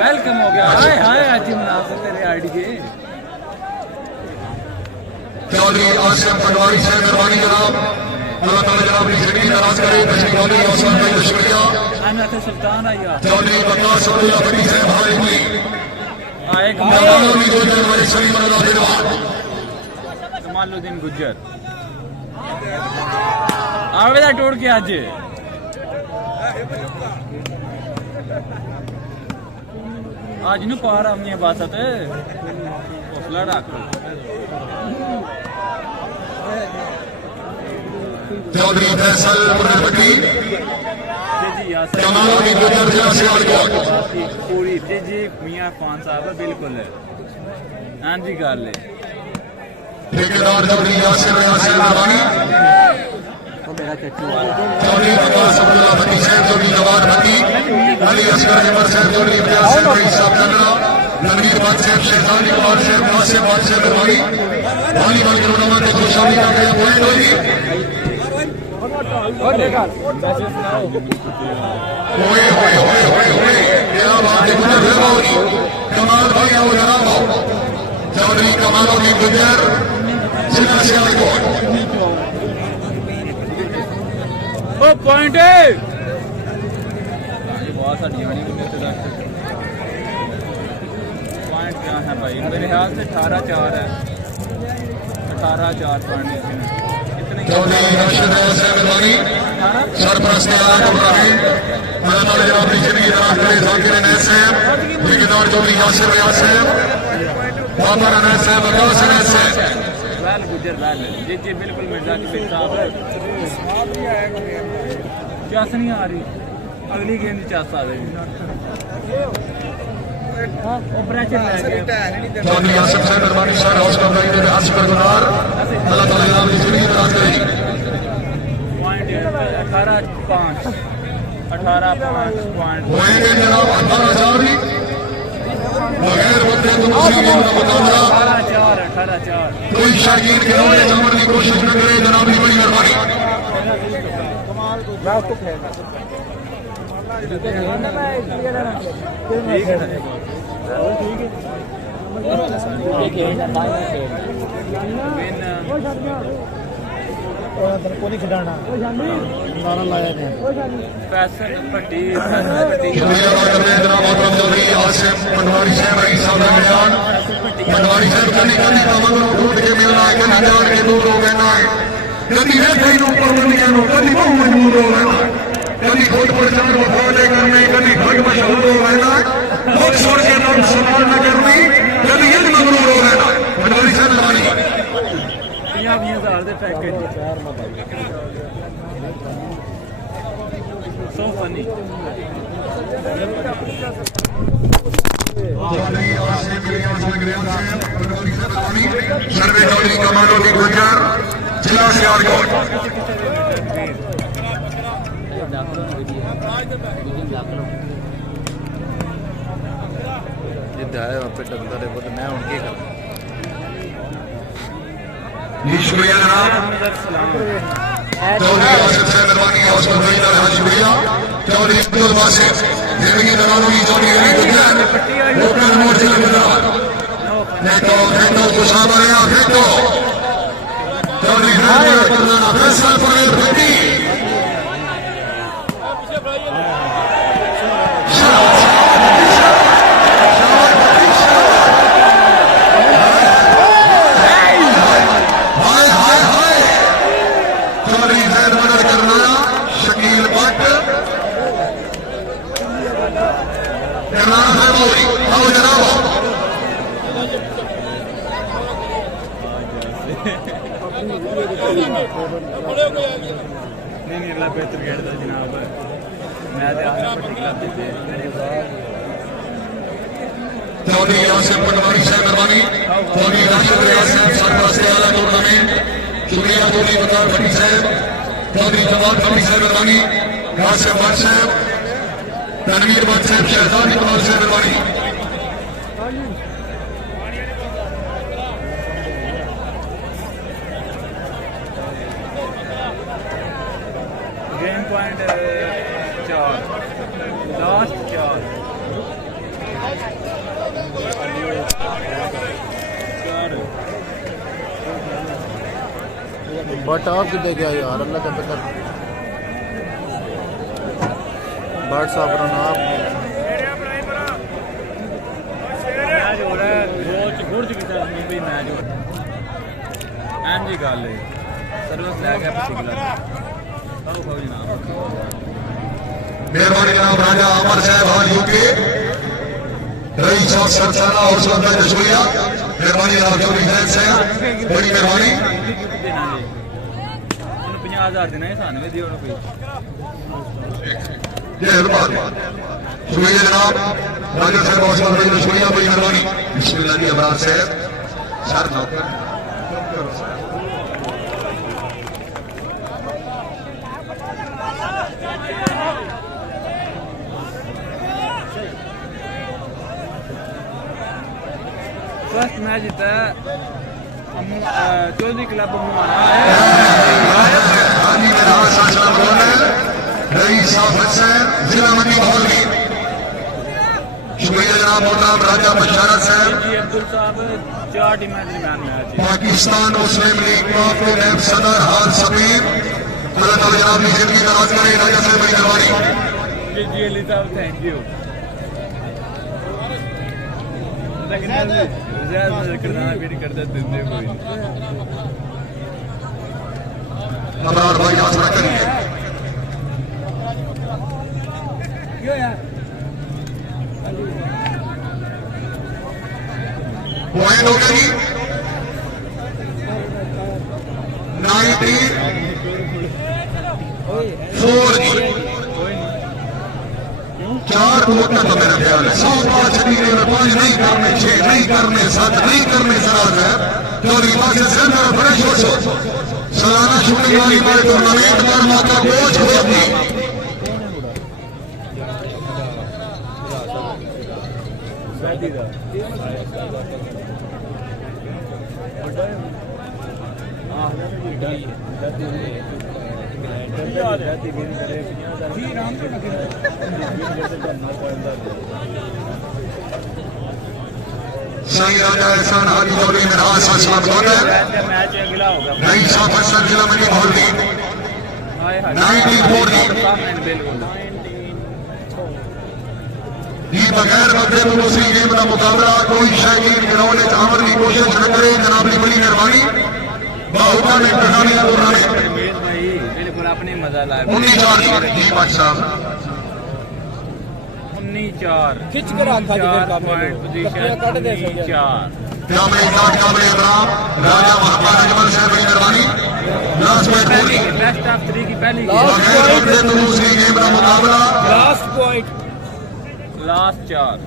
Welcome हो गया। हाय हाय आज मुनाफा तेरे आईडी के चौधरी आसिम पटवारी से मेहरबानी जनाब, अल्लाह ताला जनाब की शरीर नाराज करे। चौधरी आसिम भाई शुक्रिया। सुल्तान आया चौधरी बकास अब्दुल्ला फटी से भाई हुई आए कमालुद्दीन गुज्जर आवेदा टोड़ के आज आज नु पार आनी बात हौसला रख। चौधरी फैसल पूरी जी मियां खान साहब बिल्कुल हाँ जी गल है। ठेकेदार चौधरी यासिर चौधरी बकास अब्दुल्ला फटी साहब, चौधरी जवाद फटी, अली असगर जबर साहब, चौधरी इम्तियाज साहब, भाई साहब तंगड़ा, रणवीर बाद साहब, शेखानी कुमार साहब, नासिर बाद साहब मेहरबानी वॉलीबॉल टूर्नामेंट को शामिल कर गए पॉइंट होगी। कमाल भाई आओ जनाब, चौधरी कमालुद्दीन गुज्जर जिला सियालकोट पॉइंट पॉइंट क्या है भाई? मेरे ख्याल से 18-4 है, 18-4 पॉइंट चौधरी राशिद मेहरबानी सरपरस्त जनाब की जिंदगी दराज करे। जाकिर अनैस साहब, ठेकेदार चौधरी यासिर रियाज साहब, बाबर अनैस साहब, बकास अनैस साहब, गुजर जी जी बिल्कुल मिर्जा की साहब चास नहीं आ रही अगली गेम की चास आ रही। चौधरी आसिफ साहब मेहरबानी सर हौसला अफजाई के लिए हासिल करगुजार अल्लाह ताला जनाब की जिंदगी दराज करे। पॉइंट 18-5 पॉइंट होएंगे जनाब 18-4 भी बगैर बदले तो दूसरी गेम का मुकाबला 18-4 कोई शाकीर खिलौने जमने की कोशिश न करे। जनाब की बड़ी मेहरबानी। पैसे पट्टी शुक्रिया अदा करते हैं जनाब मोहतरम चौधरी आसिम पटवारी साहब, भाई साहब बयान पटवारी साहब कभी कभी कमर ढूंढ के मिलना है, कभी जान के दूर हो गया है, कभी है कहीं ऊपर दुनिया नो, कभी बहुत मजबूर हो गया है, कभी खुद पहचान को फॉलो करने, कभी घट मशहूर हो गया है, खुद छोड़ के नाम सवाल न करनी, कभी यद मगरूर हो गया है। पटवारी साहब मेहरबानी 50,000 के पैकेज सो फनी सर्वे चौधरी कमालुद्दीन गुज्जर जिला सियालकोट शुक्रिया जनाब। चौधरी आसिफ साहब मेहरबानी हौसला अफजाई का बहुत शुक्रिया। चौधरी अब्दुल वासिफ जिंदगी दरानी चौधरी अली गुज्जर लोकल मोर्चे गुजरात फेंको खुशाब आया फेंको चौधरी फैसल परेड फटी नहीं अगला बेहतर खेलता जनाब मैं चौधरी आसिफ पटवारी साहब मेहरबानी चौधरी राशिद रियाज साहब सरपरस्त आला टूर्नामेंट शुक्रिया। चौधरी बकार भट्टी साहब, चौधरी जवाद फटी साहब मेहरबानी, कासिम भट्ट साहब, रणवीर भट्ट साहब, शहजादी कुमार साहब मेहरबानी। 5.4 लास्ट 4 बट आप कितने गया यार अल्लाह का पता बट साहब आप मैच हो रहा है गुड़ की तरफ भी मैच हो रहा है एन जी गल है सर्विस लै गया पिछला करो खाओ जनाब मेहरबानी जनाब राजा अमर साहब हाल यूके रईस साहब सरसाना और सुलतान जसूलिया मेहरबानी जनाब चौधरी जैन साहब बड़ी मेहरबानी 50,000 देना है सानवे दियो ना कोई मेहरबानी शुक्रिया जनाब राजा साहब और सुलतान जसूलिया बड़ी मेहरबानी बिस्मिल्लाह जी अमराज साहब सर नौकर फर्स्ट मैच जीता चौधरी क्लब जिला मंडी माहौली शुक्रिया जनाब मोहतरम राजा बशारत साहब जी अब्दुल साहब 4 टीमें दरमियान मैच है पाकिस्तान मुस्लिम लीग काफिर एम सदर हाल सबीर अल्लाह ताला जनाब की जिंदगी दराज करे राजा साहब बड़ी मेहरबानी जी अली साहब थैंक यू लेकिन ज्यादा करना फिर करता दिंदे कोई अबरार भाई हाथ करिए क्यों यार पॉइंट हो गया जी 94 जी 4 वोट तो मेरा ख्याल है 105 में 5 नहीं करने 6 नहीं करने 7 नहीं करने सराज है चौधरी पासे से मेरा बड़े शोर सालाना शूटिंग वाली बात टूर्नामेंट पर मौका कोच होती सही राजा एहसान हाजी चौधरी में राज सलाम होता है मैच अगला होगा नई साफ हसन जिला मंडी माहौली 94 बिल्कुल जी बगैर मध्य दूसरी गेम का मुकाबला कोई शायद ग्राउंड में आमद की कोशिश न करे जनाब की बड़ी मेहरबानी बाहुबा ने प्रधानी टूर्नामेंट भाई बिल्कुल अपनी मजा लाया 19 जी बादशाह साहब 19-4 खिंच कर रखा जी फिर पॉइंट पोजीशन 4 कामले इमदाद कामले इब्राहिम राजा मोहम्मद अजमल साहब की मेहरबानी लास्ट पॉइंट पूरी बेस्ट ऑफ 3 की पहली बगैर मध्य दूसरी गेम का मुकाबला लास्ट पॉइंट लास्ट 4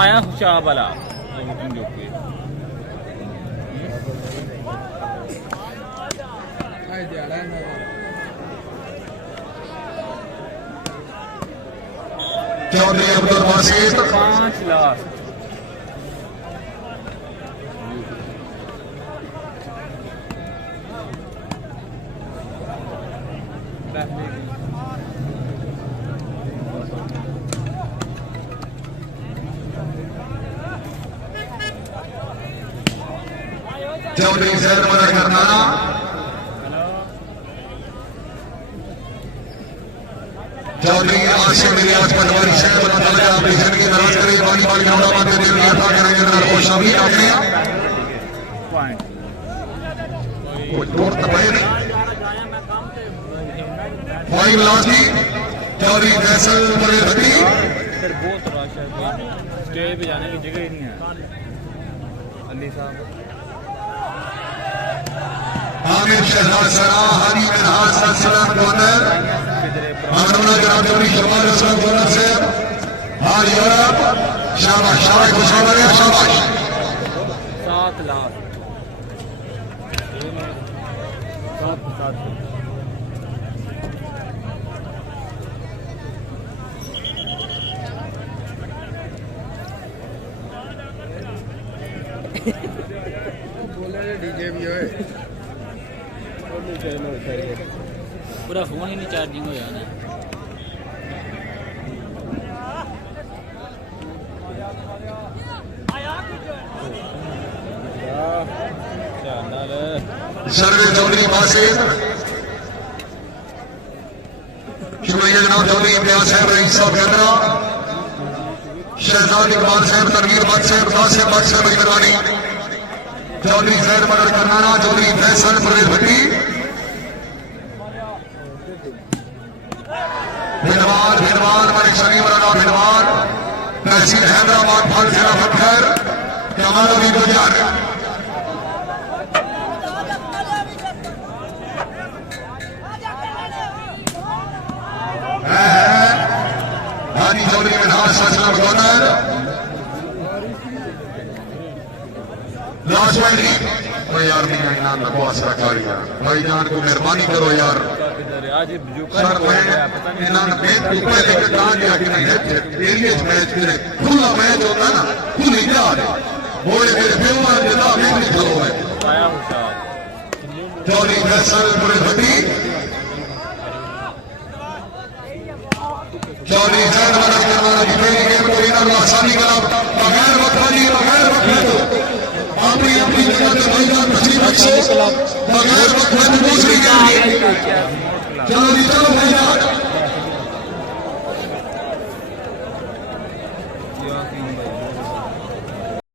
आया शाह वाला चौधरी अब्दुल वासिद 5 लास्ट चौधरी जैद मदद करनारा चौधरी आसिम रियाज पटवारी साहब अल्लाह ताला अपनी जिंदगी दराज करे बाली बाली नौराबाद में दिल अता करें जनाब खुश अभी आते हैं पॉइंट कोई तोड़ तो पाए नहीं 5 लास्ट जी चौधरी फैसल बड़े हटी फिर बहुत रश है स्टेज पे जाने की जगह ही नहीं है अली साहब आमिर शहजाद सरा हरी मिनहाज सलाम गवर्नर मानवना जनाब चौधरी शमाल हसन गवर्नर साहब हाल यूरोप शाबाश शाबाश खुशाबाद शाबाश 7 लाख 7 7 पूरा फोन ही नहीं चार्जिंग हो जाना सर्वे चौधरी मासे शुक्रिया जनाब चौधरी इम्तियाज साहब रईस साहब कैमरा शहजाद इकबाल साहब तनवीर बट साहब दास साहब बट साहब मेहरबानी चौधरी खैर मदर करनाना चौधरी फैसल परवेज भट्टी भिलवार भिलवार मलिक शनिवार भिलवार तहसील हैदराबाद फल जिला फखर कमाल अली गुजर हाजी चौधरी विधान शासन गवर्नर लाजवाई यार मेरा इनाम बकवास रखा यार भाईजान को मेहरबानी करो यार सर मैं इन्होंने मैच ऊपर लेकर कहा गया कि नहीं एरिया मैच मेरे खुला मैच होता ना खुली जा बोले मेरे बेवा जिला में नहीं खलो है चौधरी फैसल पुरे भट्टी चौधरी जैन मदद करवाना की पहली गेम को इन्होंने आसानी करा बगैर वक्फानी बगैर वक्फे अपनी अपनी जगह पे भाईजान तस्लीम बख्शो बगैर वक्फे दूसरी गेम चलो जी चलो भाई